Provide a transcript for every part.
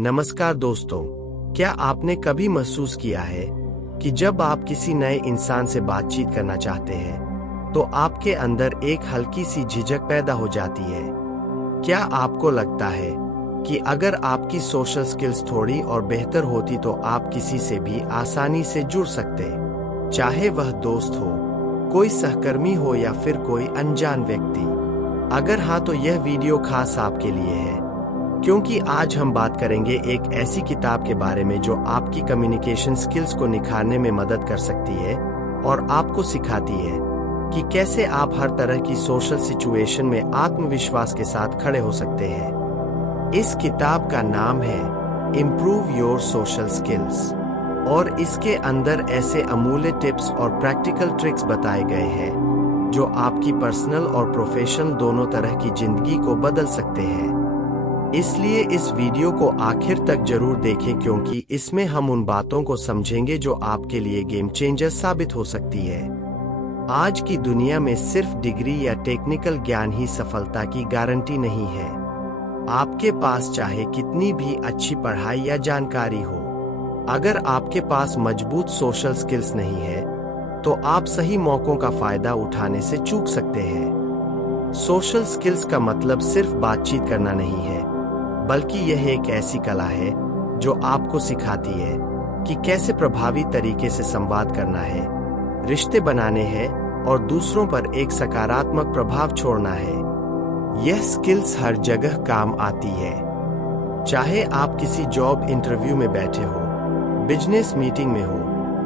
नमस्कार दोस्तों, क्या आपने कभी महसूस किया है कि जब आप किसी नए इंसान से बातचीत करना चाहते हैं तो आपके अंदर एक हल्की सी झिझक पैदा हो जाती है? क्या आपको लगता है कि अगर आपकी सोशल स्किल्स थोड़ी और बेहतर होती तो आप किसी से भी आसानी से जुड़ सकते, चाहे वह दोस्त हो, कोई सहकर्मी हो या फिर कोई अनजान व्यक्ति? अगर हाँ, तो यह वीडियो खास आपके लिए है, क्योंकि आज हम बात करेंगे एक ऐसी किताब के बारे में जो आपकी कम्युनिकेशन स्किल्स को निखारने में मदद कर सकती है और आपको सिखाती है कि कैसे आप हर तरह की सोशल सिचुएशन में आत्मविश्वास के साथ खड़े हो सकते हैं। इस किताब का नाम है इम्प्रूव योर सोशल स्किल्स और इसके अंदर ऐसे अमूल्य टिप्स और प्रैक्टिकल ट्रिक्स बताए गए हैं जो आपकी पर्सनल और प्रोफेशनल दोनों तरह की जिंदगी को बदल सकते हैं। इसलिए इस वीडियो को आखिर तक जरूर देखें, क्योंकि इसमें हम उन बातों को समझेंगे जो आपके लिए गेम चेंजर साबित हो सकती है। आज की दुनिया में सिर्फ डिग्री या टेक्निकल ज्ञान ही सफलता की गारंटी नहीं है। आपके पास चाहे कितनी भी अच्छी पढ़ाई या जानकारी हो, अगर आपके पास मजबूत सोशल स्किल्स नहीं है तो आप सही मौकों का फायदा उठाने से चूक सकते हैं। सोशल स्किल्स का मतलब सिर्फ बातचीत करना नहीं है, बल्कि यह एक ऐसी कला है जो आपको सिखाती है कि कैसे प्रभावी तरीके से संवाद करना है, रिश्ते बनाने हैं और दूसरों पर एक सकारात्मक प्रभाव छोड़ना है। यह स्किल्स हर जगह काम आती है, चाहे आप किसी जॉब इंटरव्यू में बैठे हो, बिजनेस मीटिंग में हो,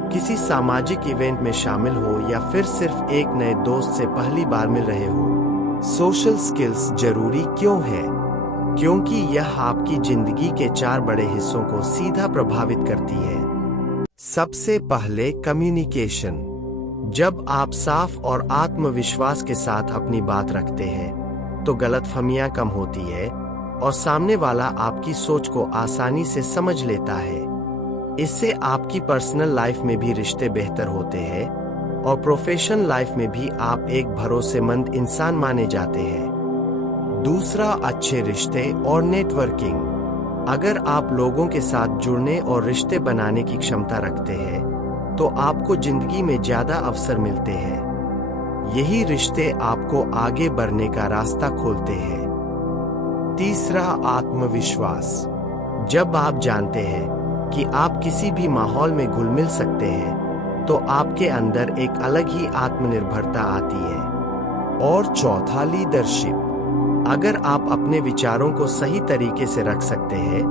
किसी सामाजिक इवेंट में शामिल हो या फिर सिर्फ एक नए दोस्त से पहली बार मिल रहे हो। सोशल स्किल्स जरूरी क्यों है? क्योंकि यह आपकी जिंदगी के 4 बड़े हिस्सों को सीधा प्रभावित करती है। सबसे पहले कम्युनिकेशन। जब आप साफ और आत्मविश्वास के साथ अपनी बात रखते हैं तो गलतफहमियां कम होती है और सामने वाला आपकी सोच को आसानी से समझ लेता है। इससे आपकी पर्सनल लाइफ में भी रिश्ते बेहतर होते हैं और प्रोफेशनल लाइफ में भी आप एक भरोसेमंद इंसान माने जाते हैं। दूसरा, अच्छे रिश्ते और नेटवर्किंग। अगर आप लोगों के साथ जुड़ने और रिश्ते बनाने की क्षमता रखते हैं तो आपको जिंदगी में ज्यादा अवसर मिलते हैं। यही रिश्ते आपको आगे बढ़ने का रास्ता खोलते हैं। तीसरा, आत्मविश्वास। जब आप जानते हैं कि आप किसी भी माहौल में घुल मिल सकते हैं तो आपके अंदर एक अलग ही आत्मनिर्भरता आती है। और चौथा, लीडरशिप। अगर आप अपने विचारों को सही तरीके से रख सकते हैं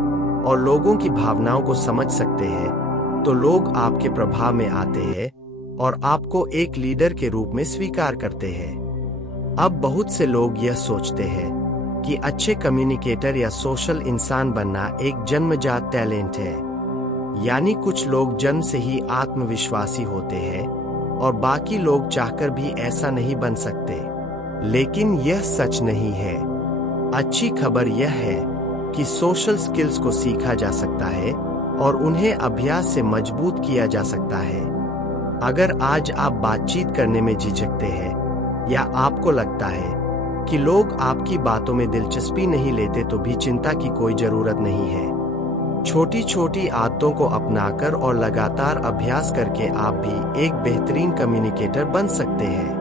और लोगों की भावनाओं को समझ सकते हैं तो लोग आपके प्रभाव में आते हैं और आपको एक लीडर के रूप में स्वीकार करते हैं। अब बहुत से लोग यह सोचते हैं कि अच्छे कम्युनिकेटर या सोशल इंसान बनना एक जन्मजात टैलेंट है, यानी कुछ लोग जन्म से ही आत्मविश्वासी होते हैं और बाकी लोग चाहकर भी ऐसा नहीं बन सकते। लेकिन यह सच नहीं है। अच्छी खबर यह है कि सोशल स्किल्स को सीखा जा सकता है और उन्हें अभ्यास से मजबूत किया जा सकता है। अगर आज आप बातचीत करने में झिझकते हैं या आपको लगता है कि लोग आपकी बातों में दिलचस्पी नहीं लेते तो भी चिंता की कोई जरूरत नहीं है। छोटी छोटी आदतों को अपनाकर और लगातार अभ्यास करके आप भी एक बेहतरीन कम्युनिकेटर बन सकते हैं।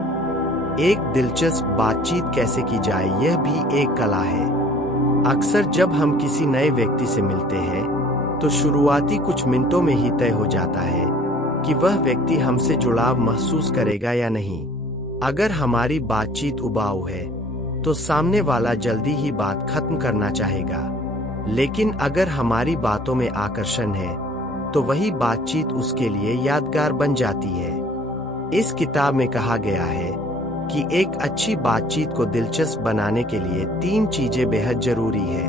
एक दिलचस्प बातचीत कैसे की जाए, यह भी एक कला है। अक्सर जब हम किसी नए व्यक्ति से मिलते हैं तो शुरुआती कुछ मिनटों में ही तय हो जाता है कि वह व्यक्ति हमसे जुड़ाव महसूस करेगा या नहीं। अगर हमारी बातचीत उबाऊ है तो सामने वाला जल्दी ही बात खत्म करना चाहेगा, लेकिन अगर हमारी बातों में आकर्षण है तो वही बातचीत उसके लिए यादगार बन जाती है। इस किताब में कहा गया है कि एक अच्छी बातचीत को दिलचस्प बनाने के लिए 3 चीजें बेहद जरूरी है।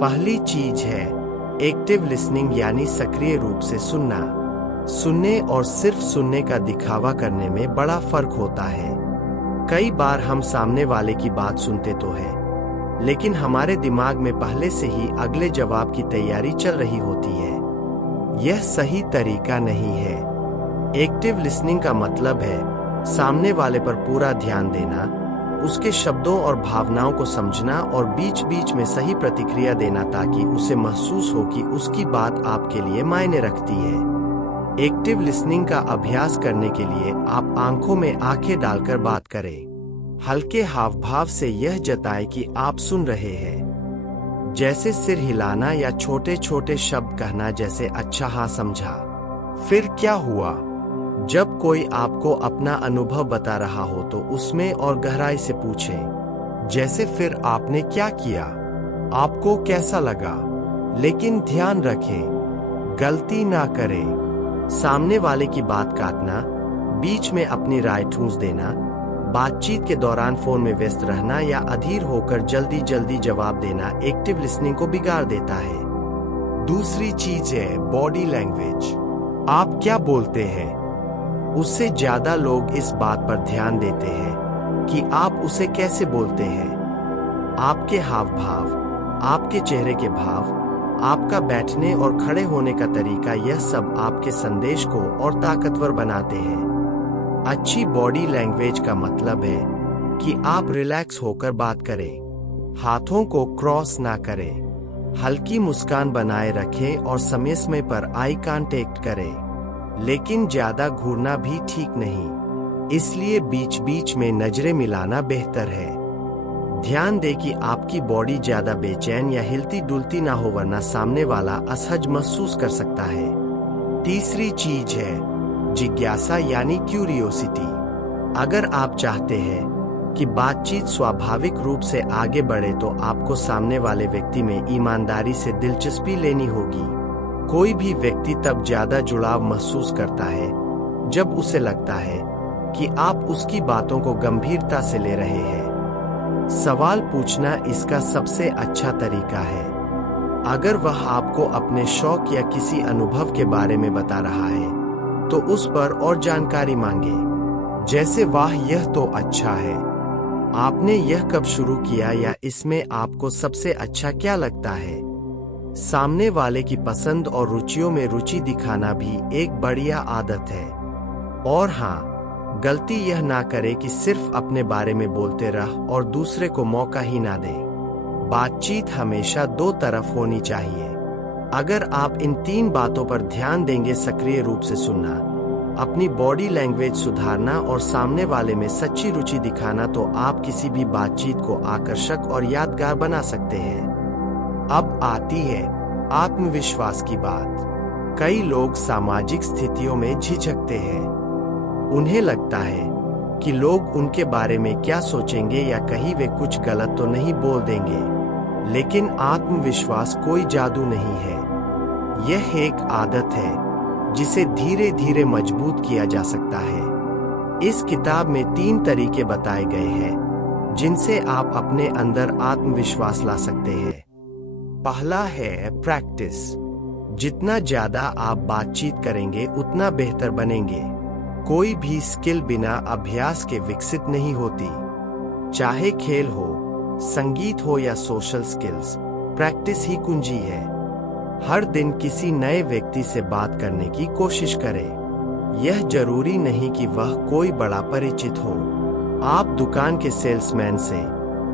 पहली चीज है एक्टिव लिसनिंग, यानी सक्रिय रूप से सुनना। सुनने और सिर्फ सुनने का दिखावा करने में बड़ा फर्क होता है। कई बार हम सामने वाले की बात सुनते तो है, लेकिन हमारे दिमाग में पहले से ही अगले जवाब की तैयारी चल रही होती है। यह सही तरीका नहीं है। एक्टिव लिसनिंग का मतलब है सामने वाले पर पूरा ध्यान देना, उसके शब्दों और भावनाओं को समझना और बीच बीच में सही प्रतिक्रिया देना ताकि उसे महसूस हो कि उसकी बात आपके लिए मायने रखती है। एक्टिव लिसनिंग का अभ्यास करने के लिए आप आंखों में आंखें डालकर बात करें। हल्के हाव भाव से यह जताएं कि आप सुन रहे हैं, जैसे सिर हिलाना या छोटे छोटे शब्द कहना जैसे अच्छा हाँ समझा। फिर क्या हुआ? जब कोई आपको अपना अनुभव बता रहा हो तो उसमें और गहराई से पूछें, जैसे फिर आपने क्या किया, आपको कैसा लगा। लेकिन ध्यान रखें, गलती ना करें। सामने वाले की बात काटना, बीच में अपनी राय ठूंस देना, बातचीत के दौरान फोन में व्यस्त रहना या अधीर होकर जल्दी जल्दी जवाब देना एक्टिव लिसनिंग को बिगाड़ देता है। दूसरी चीज है बॉडी लैंग्वेज। आप क्या बोलते हैं, उससे ज्यादा लोग इस बात पर ध्यान देते हैं कि आप उसे कैसे बोलते हैं। आपके हाव भाव, आपके चेहरे के भाव, आपका बैठने और खड़े होने का तरीका, यह सब आपके संदेश को और ताकतवर बनाते हैं। अच्छी बॉडी लैंग्वेज का मतलब है कि आप रिलैक्स होकर बात करें, हाथों को क्रॉस ना करें, हल्की मुस्कान बनाए रखें और समय समय पर आई कांटेक्ट करें। लेकिन ज्यादा घूरना भी ठीक नहीं, इसलिए बीच बीच में नजरें मिलाना बेहतर है। ध्यान दें कि आपकी बॉडी ज्यादा बेचैन या हिलती डुलती ना हो, वरना सामने वाला असहज महसूस कर सकता है। तीसरी चीज है जिज्ञासा यानी क्यूरियोसिटी। अगर आप चाहते हैं कि बातचीत स्वाभाविक रूप से आगे बढ़े तो आपको सामने वाले व्यक्ति में ईमानदारी से दिलचस्पी लेनी होगी। कोई भी व्यक्ति तब ज्यादा जुड़ाव महसूस करता है जब उसे लगता है कि आप उसकी बातों को गंभीरता से ले रहे हैं। सवाल पूछना इसका सबसे अच्छा तरीका है। अगर वह आपको अपने शौक या किसी अनुभव के बारे में बता रहा है तो उस पर और जानकारी मांगे, जैसे वाह यह तो अच्छा है, आपने यह कब शुरू किया, या इसमें आपको सबसे अच्छा क्या लगता है। सामने वाले की पसंद और रुचियों में रुचि दिखाना भी एक बढ़िया आदत है। और हाँ, गलती यह ना करे कि सिर्फ अपने बारे में बोलते रह और दूसरे को मौका ही ना दे। बातचीत हमेशा दो तरफ होनी चाहिए। अगर आप इन 3 बातों पर ध्यान देंगे, सक्रिय रूप से सुनना, अपनी बॉडी लैंग्वेज सुधारना और सामने वाले में सच्ची रुचि दिखाना, तो आप किसी भी बातचीत को आकर्षक और यादगार बना सकते हैं। अब आती है आत्मविश्वास की बात। कई लोग सामाजिक स्थितियों में झिझकते हैं। उन्हें लगता है कि लोग उनके बारे में क्या सोचेंगे या कहीं वे कुछ गलत तो नहीं बोल देंगे। लेकिन आत्मविश्वास कोई जादू नहीं है, यह एक आदत है जिसे धीरे धीरे मजबूत किया जा सकता है। इस किताब में 3 तरीके बताए गए हैं जिनसे आप अपने अंदर आत्मविश्वास ला सकते हैं। पहला है प्रैक्टिस। जितना ज्यादा आप बातचीत करेंगे उतना बेहतर बनेंगे। कोई भी स्किल बिना अभ्यास के विकसित नहीं होती। चाहे खेल हो, संगीत हो या सोशल स्किल्स, प्रैक्टिस ही कुंजी है। हर दिन किसी नए व्यक्ति से बात करने की कोशिश करें। यह जरूरी नहीं कि वह कोई बड़ा परिचित हो। आप दुकान के सेल्समैन से,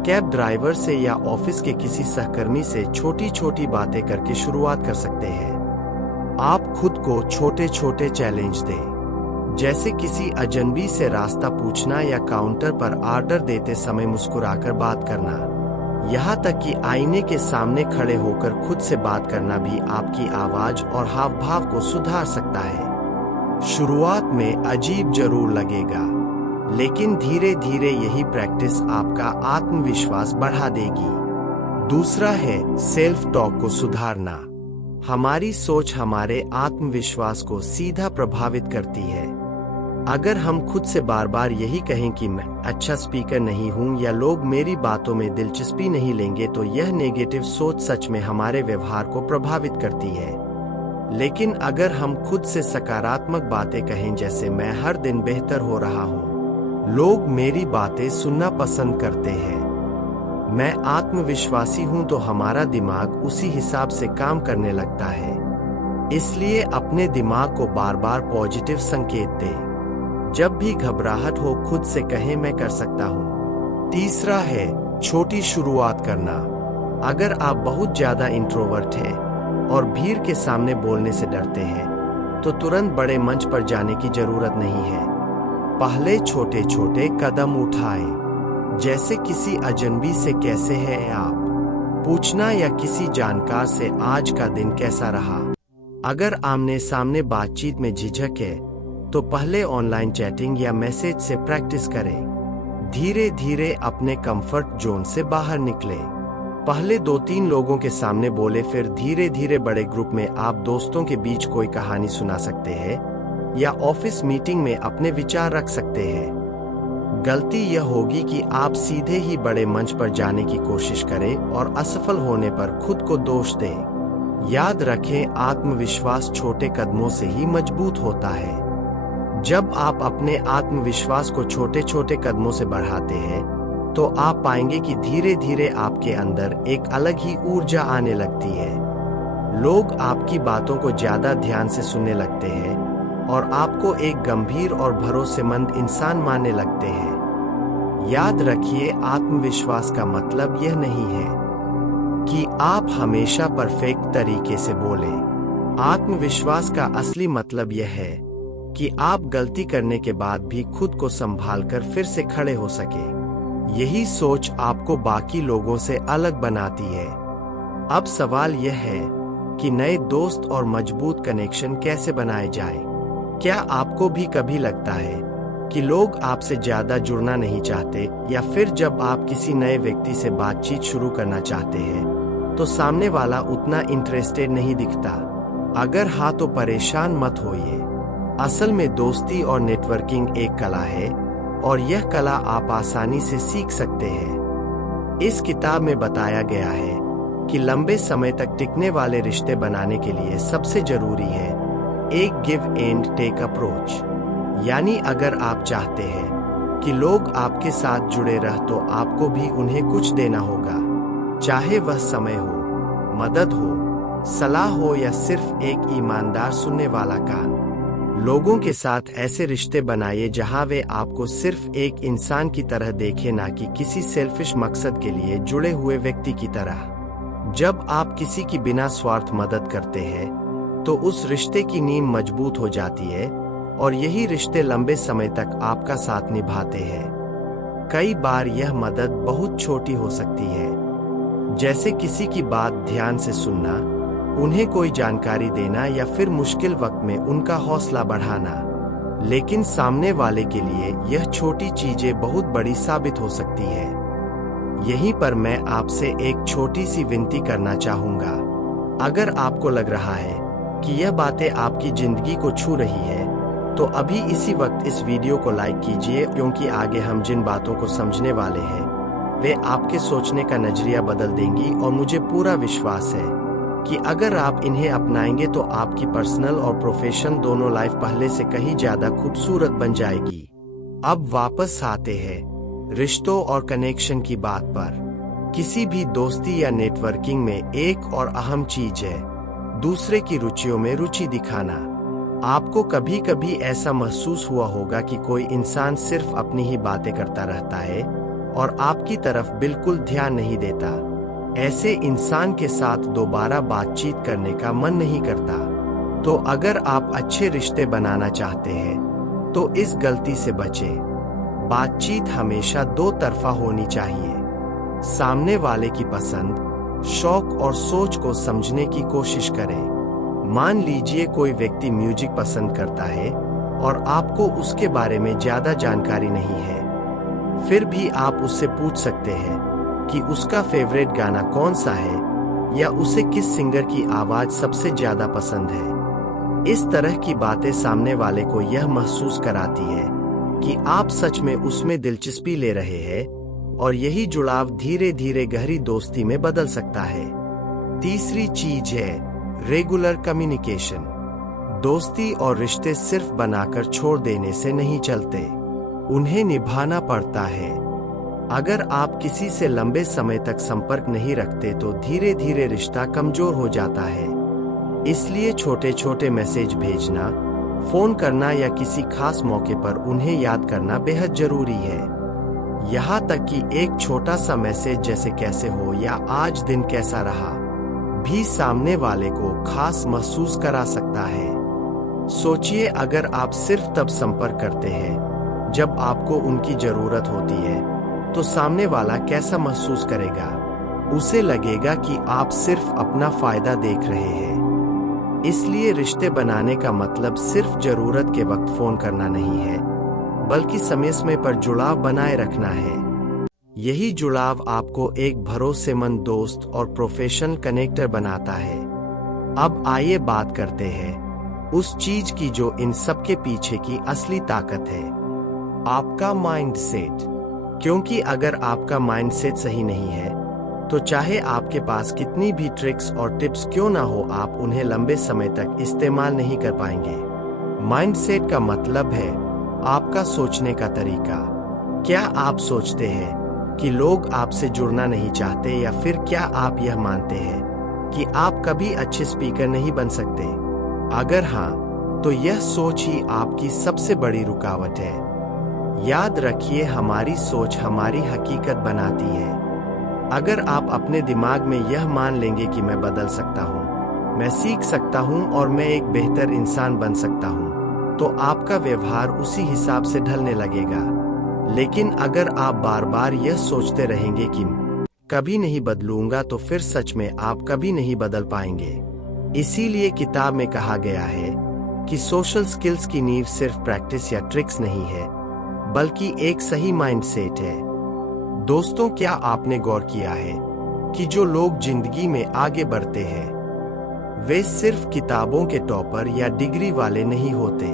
कैब ड्राइवर से या ऑफिस के किसी सहकर्मी से छोटी छोटी बातें करके शुरुआत कर सकते हैं। आप खुद को छोटे छोटे चैलेंज दें, जैसे किसी अजनबी से रास्ता पूछना या काउंटर पर ऑर्डर देते समय मुस्कुराकर बात करना। यहाँ तक कि आईने के सामने खड़े होकर खुद से बात करना भी आपकी आवाज और हाव भाव को सुधार सकता है। शुरुआत में अजीब जरूर लगेगा, लेकिन धीरे धीरे यही प्रैक्टिस आपका आत्मविश्वास बढ़ा देगी। दूसरा है सेल्फ टॉक को सुधारना। हमारी सोच हमारे आत्मविश्वास को सीधा प्रभावित करती है। अगर हम खुद से बार बार यही कहें कि मैं अच्छा स्पीकर नहीं हूं या लोग मेरी बातों में दिलचस्पी नहीं लेंगे, तो यह नेगेटिव सोच सच में हमारे व्यवहार को प्रभावित करती है। लेकिन अगर हम खुद से सकारात्मक बातें कहें, जैसे मैं हर दिन बेहतर हो रहा हूं, लोग मेरी बातें सुनना पसंद करते हैं, मैं आत्मविश्वासी हूं, तो हमारा दिमाग उसी हिसाब से काम करने लगता है। इसलिए अपने दिमाग को बार बार पॉजिटिव संकेत दें। जब भी घबराहट हो, खुद से कहें मैं कर सकता हूं, तीसरा है छोटी शुरुआत करना। अगर आप बहुत ज्यादा इंट्रोवर्ट हैं और भीड़ के सामने बोलने से डरते हैं तो तुरंत बड़े मंच पर जाने की जरूरत नहीं है। पहले छोटे छोटे कदम उठाएं, जैसे किसी अजनबी से कैसे हैं आप पूछना या किसी जानकार से आज का दिन कैसा रहा। अगर आमने सामने बातचीत में झिझक है तो पहले ऑनलाइन चैटिंग या मैसेज से प्रैक्टिस करें। धीरे धीरे अपने कंफर्ट जोन से बाहर निकले। पहले 2-3 लोगों के सामने बोले, फिर धीरे धीरे बड़े ग्रुप में आप दोस्तों के बीच कोई कहानी सुना सकते हैं या ऑफिस मीटिंग में अपने विचार रख सकते हैं। गलती यह होगी कि आप सीधे ही बड़े मंच पर जाने की कोशिश करें और असफल होने पर खुद को दोष दें। याद रखें, आत्मविश्वास छोटे कदमों से ही मजबूत होता है। जब आप अपने आत्मविश्वास को छोटे छोटे कदमों से बढ़ाते हैं तो आप पाएंगे कि धीरे धीरे आपके अंदर एक अलग ही ऊर्जा आने लगती है। लोग आपकी बातों को ज्यादा ध्यान से सुनने लगते हैं और आपको एक गंभीर और भरोसेमंद इंसान मानने लगते हैं। याद रखिए, आत्मविश्वास का मतलब यह नहीं है कि आप हमेशा परफेक्ट तरीके से बोलें। आत्मविश्वास का असली मतलब यह है कि आप गलती करने के बाद भी खुद को संभालकर फिर से खड़े हो सके। यही सोच आपको बाकी लोगों से अलग बनाती है। अब सवाल यह है कि नए दोस्त और मजबूत कनेक्शन कैसे बनाए जाए। क्या आपको भी कभी लगता है कि लोग आपसे ज्यादा जुड़ना नहीं चाहते, या फिर जब आप किसी नए व्यक्ति से बातचीत शुरू करना चाहते हैं तो सामने वाला उतना इंटरेस्टेड नहीं दिखता? अगर हाँ तो परेशान मत होइए। असल में दोस्ती और नेटवर्किंग एक कला है और यह कला आप आसानी से सीख सकते हैं। इस किताब में बताया गया है कि लंबे समय तक टिकने वाले रिश्ते बनाने के लिए सबसे जरूरी है एक गिव एंड टेक अप्रोच। यानी अगर आप चाहते हैं कि लोग आपके साथ जुड़े रह तो आपको भी उन्हें कुछ देना होगा, चाहे वह समय हो, मदद हो, सलाह हो या सिर्फ एक ईमानदार सुनने वाला कान। लोगों के साथ ऐसे रिश्ते बनाइए जहां वे आपको सिर्फ एक इंसान की तरह देखें, ना कि किसी सेल्फिश मकसद के लिए जुड़े हुए व्यक्ति की तरह। जब आप किसी की बिना स्वार्थ मदद करते हैं तो उस रिश्ते की नींव मजबूत हो जाती है और यही रिश्ते लंबे समय तक आपका साथ निभाते हैं। कई बार यह मदद बहुत छोटी हो सकती है, जैसे किसी की बात ध्यान से सुनना, उन्हें कोई जानकारी देना या फिर मुश्किल वक्त में उनका हौसला बढ़ाना। लेकिन सामने वाले के लिए यह छोटी चीजें बहुत बड़ी साबित हो सकती है। यहीं पर मैं आपसे एक छोटी सी विनती करना चाहूंगा। अगर आपको लग रहा है कि यह बातें आपकी जिंदगी को छू रही है तो अभी इसी वक्त इस वीडियो को लाइक कीजिए, क्योंकि आगे हम जिन बातों को समझने वाले हैं वे आपके सोचने का नजरिया बदल देंगी और मुझे पूरा विश्वास है कि अगर आप इन्हें अपनाएंगे तो आपकी पर्सनल और प्रोफेशनल दोनों लाइफ पहले से कहीं ज्यादा खूबसूरत बन जाएगी। अब वापस आते हैं रिश्तों और कनेक्शन की बात पर। किसी भी दोस्ती या नेटवर्किंग में एक और अहम चीज है दूसरे की रुचियों में रुचि दिखाना। आपको कभी कभी ऐसा महसूस हुआ होगा कि कोई इंसान सिर्फ अपनी ही बातें करता रहता है और आपकी तरफ बिल्कुल ध्यान नहीं देता। ऐसे इंसान के साथ दोबारा बातचीत करने का मन नहीं करता। तो अगर आप अच्छे रिश्ते बनाना चाहते हैं तो इस गलती से बचें। बातचीत हमेशा दो तरफा होनी चाहिए। सामने वाले की पसंद, शौक और सोच को समझने की कोशिश करें। मान लीजिए कोई व्यक्ति म्यूजिक पसंद करता है और आपको उसके बारे में ज्यादा जानकारी नहीं है, फिर भी आप उससे पूछ सकते हैं कि उसका फेवरेट गाना कौन सा है या उसे किस सिंगर की आवाज सबसे ज्यादा पसंद है। इस तरह की बातें सामने वाले को यह महसूस कराती है कि आप सच में उसमें दिलचस्पी ले रहे हैं और यही जुड़ाव धीरे धीरे गहरी दोस्ती में बदल सकता है। तीसरी चीज है रेगुलर कम्युनिकेशन। दोस्ती और रिश्ते सिर्फ बनाकर छोड़ देने से नहीं चलते, उन्हें निभाना पड़ता है। अगर आप किसी से लंबे समय तक संपर्क नहीं रखते तो धीरे धीरे रिश्ता कमजोर हो जाता है। इसलिए छोटे छोटे मैसेज भेजना, फोन करना या किसी खास मौके पर उन्हें याद करना बेहद जरूरी है। यहाँ तक कि एक छोटा सा मैसेज जैसे कैसे हो या आज दिन कैसा रहा भी सामने वाले को खास महसूस करा सकता है। सोचिए, अगर आप सिर्फ तब संपर्क करते हैं जब आपको उनकी जरूरत होती है, तो सामने वाला कैसा महसूस करेगा? उसे लगेगा कि आप सिर्फ अपना फायदा देख रहे हैं। इसलिए रिश्ते बनाने का मतलब सिर्फ जरूरत के वक्त फोन करना नहीं है, बल्कि समय पर जुड़ाव बनाए रखना है। यही जुड़ाव आपको एक भरोसेमंद दोस्त और प्रोफेशनल कनेक्टर बनाता है। अब आइए बात करते हैं उस चीज की जो इन सब के पीछे की असली ताकत है, आपका माइंडसेट। क्योंकि अगर आपका माइंडसेट सही नहीं है, तो चाहे आपके पास कितनी भी ट्रिक्स और टिप्स क्यों ना हो, आप उन्हें लंबे समय तक इस्तेमाल नहीं कर पाएंगे। माइंडसेट का मतलब है आपका सोचने का तरीका। क्या आप सोचते हैं कि लोग आपसे जुड़ना नहीं चाहते, या फिर क्या आप यह मानते हैं कि आप कभी अच्छे स्पीकर नहीं बन सकते? अगर हाँ, तो यह सोच ही आपकी सबसे बड़ी रुकावट है। याद रखिए, हमारी सोच हमारी हकीकत बनाती है। अगर आप अपने दिमाग में यह मान लेंगे कि मैं बदल सकता हूँ, मैं सीख सकता हूँ और मैं एक बेहतर इंसान बन सकता हूँ, तो आपका व्यवहार उसी हिसाब से ढलने लगेगा। लेकिन अगर आप बार बार यह सोचते रहेंगे कि कभी नहीं बदलूंगा, तो फिर सच में आप कभी नहीं बदल पाएंगे। इसीलिए किताब में कहा गया है कि सोशल स्किल्स की नींव सिर्फ प्रैक्टिस या ट्रिक्स नहीं है, बल्कि एक सही माइंडसेट है। दोस्तों, क्या आपने गौर किया है कि जो लोग जिंदगी में आगे बढ़ते हैं, वे सिर्फ किताबों के टॉपर या डिग्री वाले नहीं होते।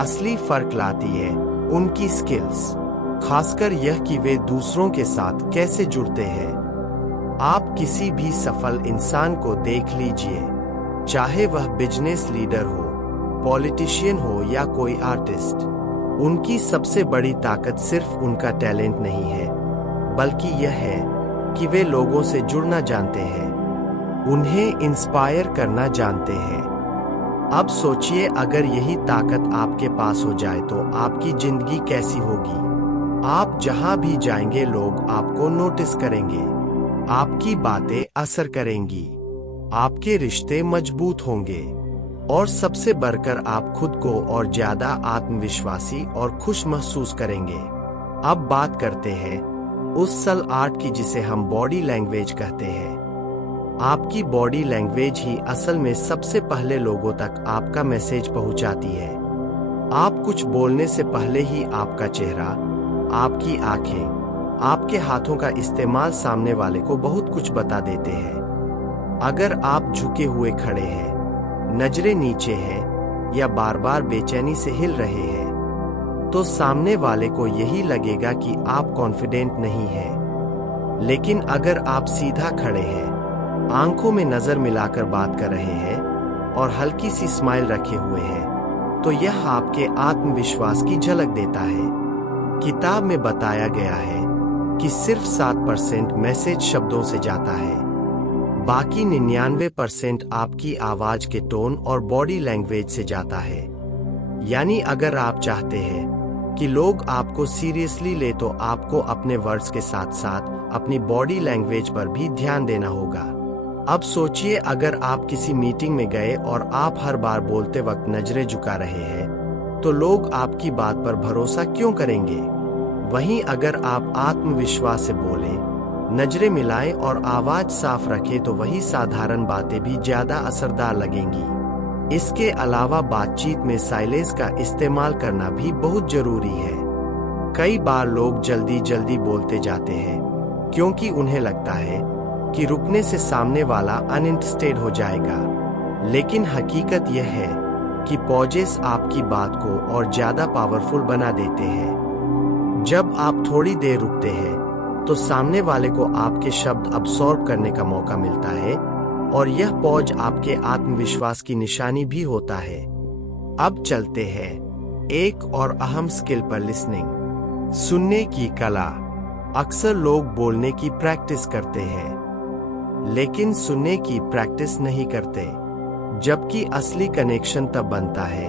असली फर्क लाती है उनकी स्किल्स, खासकर यह कि वे दूसरों के साथ कैसे जुड़ते हैं। आप किसी भी सफल इंसान को देख लीजिए, चाहे वह बिजनेस लीडर हो, पॉलिटिशियन हो या कोई आर्टिस्ट, उनकी सबसे बड़ी ताकत सिर्फ उनका टैलेंट नहीं है, बल्कि यह है कि वे लोगों से जुड़ना जानते हैं, उन्हें इंस्पायर करना जानते हैं। अब सोचिए, अगर यही ताकत आपके पास हो जाए तो आपकी जिंदगी कैसी होगी? आप जहां भी जाएंगे, लोग आपको नोटिस करेंगे, आपकी बातें असर करेंगी, आपके रिश्ते मजबूत होंगे, और सबसे बढ़कर आप खुद को और ज्यादा आत्मविश्वासी और खुश महसूस करेंगे। अब बात करते हैं उस असल आर्ट की जिसे हम बॉडी लैंग्वेज कहते हैं। आपकी बॉडी लैंग्वेज ही असल में सबसे पहले लोगों तक आपका मैसेज पहुंचाती है। आप कुछ बोलने से पहले ही आपका चेहरा, आपकी आंखें, आपके हाथों का इस्तेमाल सामने वाले को बहुत कुछ बता देते हैं। अगर आप झुके हुए खड़े हैं, नजरें नीचे हैं, या बार बार बेचैनी से हिल रहे हैं, तो सामने वाले को यही लगेगा कि आप कॉन्फिडेंट नहीं हैं। लेकिन अगर आप सीधा खड़े हैं, आंखों में नजर मिलाकर बात कर रहे हैं और हल्की सी स्माइल रखे हुए हैं, तो यह आपके आत्मविश्वास की झलक देता है। किताब में बताया गया है कि सिर्फ 7% मैसेज शब्दों से जाता है, बाकी 99% आपकी आवाज के टोन और बॉडी लैंग्वेज से जाता है। यानी अगर आप चाहते हैं कि लोग आपको सीरियसली ले, तो आपको अपने वर्ड्स के साथ साथ अपनी बॉडी लैंग्वेज पर भी ध्यान देना होगा। अब सोचिए, अगर आप किसी मीटिंग में गए और आप हर बार बोलते वक्त नजरें झुका रहे हैं, तो लोग आपकी बात पर भरोसा क्यों करेंगे? वहीं अगर आप आत्मविश्वास से बोले, नजरें मिलाएं और आवाज साफ रखें, तो वही साधारण बातें भी ज्यादा असरदार लगेंगी। इसके अलावा बातचीत में साइलेंस का इस्तेमाल करना भी बहुत जरूरी है। कई बार लोग जल्दी जल्दी बोलते जाते हैं क्योंकि उन्हें लगता है कि रुकने से सामने वाला अनइंटरेस्टेड हो जाएगा। लेकिन हकीकत यह है कि पॉजेस आपकी बात को और ज्यादा पावरफुल बना देते हैं। जब आप थोड़ी देर रुकते हैं, तो सामने वाले को आपके शब्द अब्सॉर्ब करने का मौका मिलता है, और यह पॉज आपके आत्मविश्वास की निशानी भी होता है। अब चलते हैं एक और अहम स्किल पर, लिसनिंग, सुनने की कला। अक्सर लोग बोलने की प्रैक्टिस करते हैं, लेकिन सुनने की प्रैक्टिस नहीं करते, जबकि असली कनेक्शन तब बनता है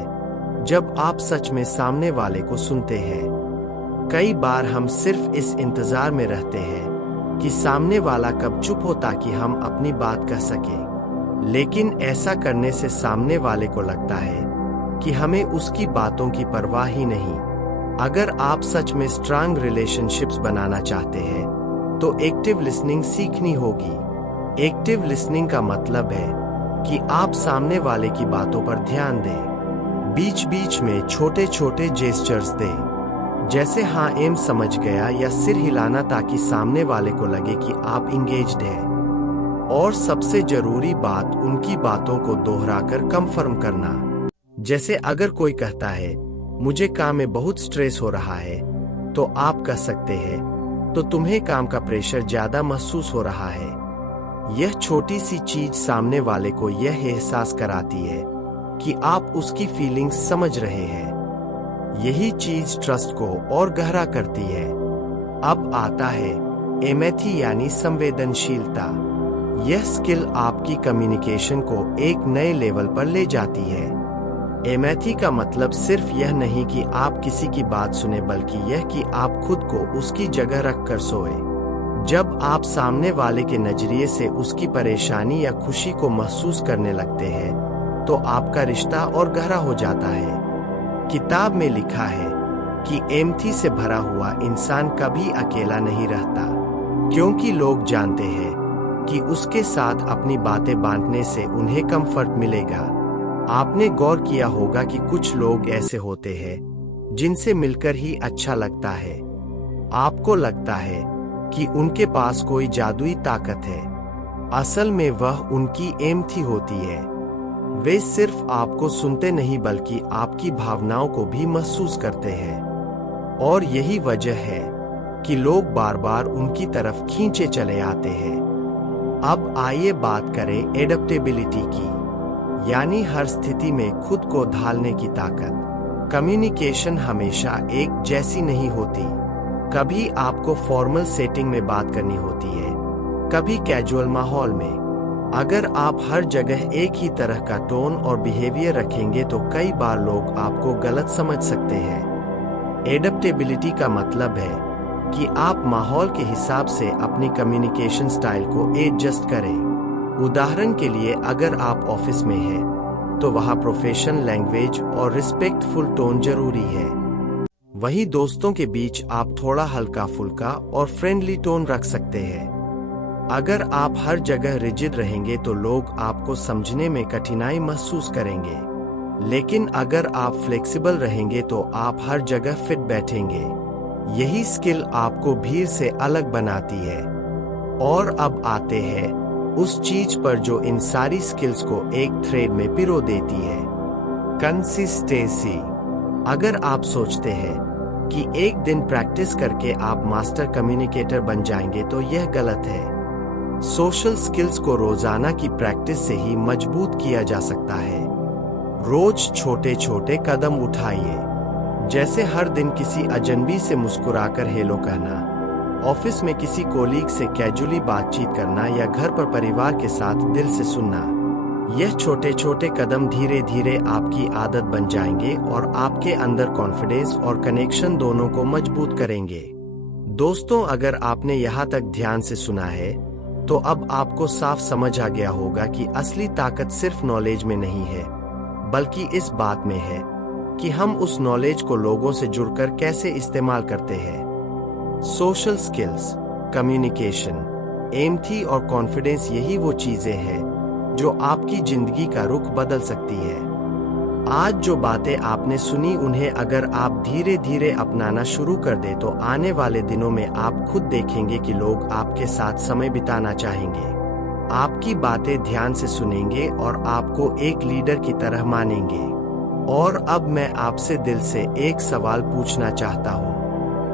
जब आप सच में सामने वाले को सुनते हैं। कई बार हम सिर्फ इस इंतजार में रहते हैं कि सामने वाला कब चुप हो ताकि हम अपनी बात कह सकें। लेकिन ऐसा करने से सामने वाले को लगता है कि हमें उसकी बातों की परवाह ही नहीं। अगर आप सच में स्ट्रांग रिलेशनशिप्स बनाना चाहते हैं तो एक्टिव लिसनिंग सीखनी होगी। एक्टिव लिसनिंग का मतलब है कि आप सामने वाले की बातों पर ध्यान दें। बीच बीच में छोटे छोटे जेस्चर्स दें, जैसे हाँ एम समझ गया या सिर हिलाना, ताकि सामने वाले को लगे कि आप इंगेज्ड हैं। और सबसे जरूरी बात, उनकी बातों को दोहराकर कंफर्म करना। जैसे अगर कोई कहता है मुझे काम में बहुत स्ट्रेस हो रहा है, तो आप कह सकते हैं तो तुम्हें काम का प्रेशर ज्यादा महसूस हो रहा है। यह छोटी सी चीज सामने वाले को यह एहसास कराती है कि आप उसकी फीलिंग्स समझ रहे हैं। यही चीज ट्रस्ट को और गहरा करती है। अब आता है एम्पैथी यानी संवेदनशीलता। यह स्किल आपकी कम्युनिकेशन को एक नए लेवल पर ले जाती है। एम्पैथी का मतलब सिर्फ यह नहीं कि आप किसी की बात सुने, बल्कि यह कि आप खुद को उसकी जगह रखकर सोए। जब आप सामने वाले के नजरिए से उसकी परेशानी या खुशी को महसूस करने लगते हैं तो आपका रिश्ता और गहरा हो जाता है। किताब में लिखा है कि एम्पैथी से भरा हुआ इंसान कभी अकेला नहीं रहता, क्योंकि लोग जानते हैं कि उसके साथ अपनी बातें बांटने से उन्हें कंफर्ट मिलेगा। आपने गौर किया होगा कि कुछ लोग ऐसे होते हैं जिनसे मिलकर ही अच्छा लगता है। आपको लगता है कि उनके पास कोई जादुई ताकत है। असल में वह उनकी एम्पैथी होती है। वे सिर्फ आपको सुनते नहीं, बल्कि आपकी भावनाओं को भी महसूस करते हैं। और यही वजह है कि लोग बार बार उनकी तरफ खींचे चले आते हैं। अब आइए बात करें एडेप्टेबिलिटी की, यानी हर स्थिति में खुद को ढालने की ताकत। कम्युनिकेशन हमेशा एक जैसी नहीं होती। कभी आपको फॉर्मल सेटिंग में बात करनी होती है, कभी कैजुअल माहौल में। अगर आप हर जगह एक ही तरह का टोन और बिहेवियर रखेंगे तो कई बार लोग आपको गलत समझ सकते हैं। एडेप्टेबिलिटी का मतलब है कि आप माहौल के हिसाब से अपनी कम्युनिकेशन स्टाइल को एडजस्ट करें। उदाहरण के लिए, अगर आप ऑफिस में हैं तो वहाँ प्रोफेशनल लैंग्वेज और रिस्पेक्टफुल टोन जरूरी है। वहीं दोस्तों के बीच आप थोड़ा हल्का फुल्का और फ्रेंडली टोन रख सकते हैं। अगर आप हर जगह रिजिड रहेंगे तो लोग आपको समझने में कठिनाई महसूस करेंगे। लेकिन अगर आप फ्लेक्सिबल रहेंगे तो आप हर जगह फिट बैठेंगे। यही स्किल आपको भीड़ से अलग बनाती है। और अब आते हैं उस चीज पर जो इन सारी स्किल्स को एक थ्रेड में पिरो देती है, कंसिस्टेंसी। अगर आप सोचते हैं कि एक दिन प्रैक्टिस करके आप मास्टर कम्युनिकेटर बन जाएंगे तो यह गलत है। सोशल स्किल्स को रोजाना की प्रैक्टिस से ही मजबूत किया जा सकता है। रोज छोटे छोटे कदम उठाइए, जैसे हर दिन किसी अजनबी से मुस्कुराकर हेलो कहना, ऑफिस में किसी कोलीग से कैजुअली बातचीत करना या घर पर परिवार के साथ दिल से सुनना। यह छोटे छोटे कदम धीरे धीरे आपकी आदत बन जाएंगे और आपके अंदर कॉन्फिडेंस और कनेक्शन दोनों को मजबूत करेंगे। दोस्तों, अगर आपने यहाँ तक ध्यान से सुना है तो अब आपको साफ समझ आ गया होगा कि असली ताकत सिर्फ नॉलेज में नहीं है, बल्कि इस बात में है कि हम उस नॉलेज को लोगों से जुड़कर कैसे इस्तेमाल करते हैं। सोशल स्किल्स, कम्युनिकेशन, एम्पैथी और कॉन्फिडेंस, यही वो चीजें हैं जो आपकी जिंदगी का रुख बदल सकती है। आज जो बातें आपने सुनी, उन्हें अगर आप धीरे धीरे अपनाना शुरू कर दे तो आने वाले दिनों में आप खुद देखेंगे कि लोग आपके साथ समय बिताना चाहेंगे, आपकी बातें ध्यान से सुनेंगे और आपको एक लीडर की तरह मानेंगे। और अब मैं आपसे दिल से एक सवाल पूछना चाहता हूँ,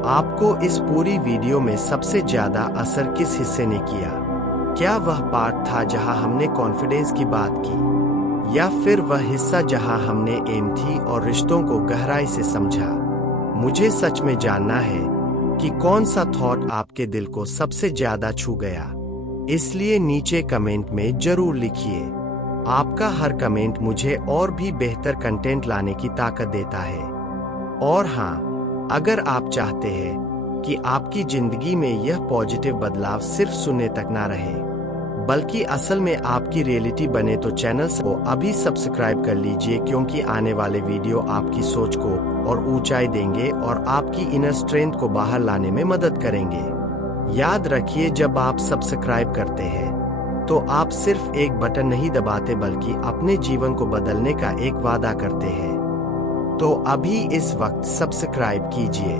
आपको इस पूरी वीडियो में सबसे ज्यादा असर किस हिस्से ने किया? क्या वह पार्ट था जहां हमने कॉन्फिडेंस की बात की, या फिर वह हिस्सा जहां हमने एम्पैथी और रिश्तों को गहराई से समझा? मुझे सच में जानना है कि कौन सा थॉट आपके दिल को सबसे ज्यादा छू गया। इसलिए नीचे कमेंट में जरूर लिखिए। आपका हर कमेंट मुझे और भी बेहतर कंटेंट लाने की ताकत देता है। और हाँ, अगर आप चाहते हैं कि आपकी जिंदगी में यह पॉजिटिव बदलाव सिर्फ सुनने तक ना रहे बल्कि असल में आपकी रियलिटी बने, तो चैनल को अभी सब्सक्राइब कर लीजिए, क्योंकि आने वाले वीडियो आपकी सोच को और ऊंचाई देंगे और आपकी इनर स्ट्रेंथ को बाहर लाने में मदद करेंगे। याद रखिए, जब आप सब्सक्राइब करते हैं तो आप सिर्फ एक बटन नहीं दबाते बल्कि अपने जीवन को बदलने का एक वादा करते हैं। तो अभी इस वक्त सब्सक्राइब कीजिए।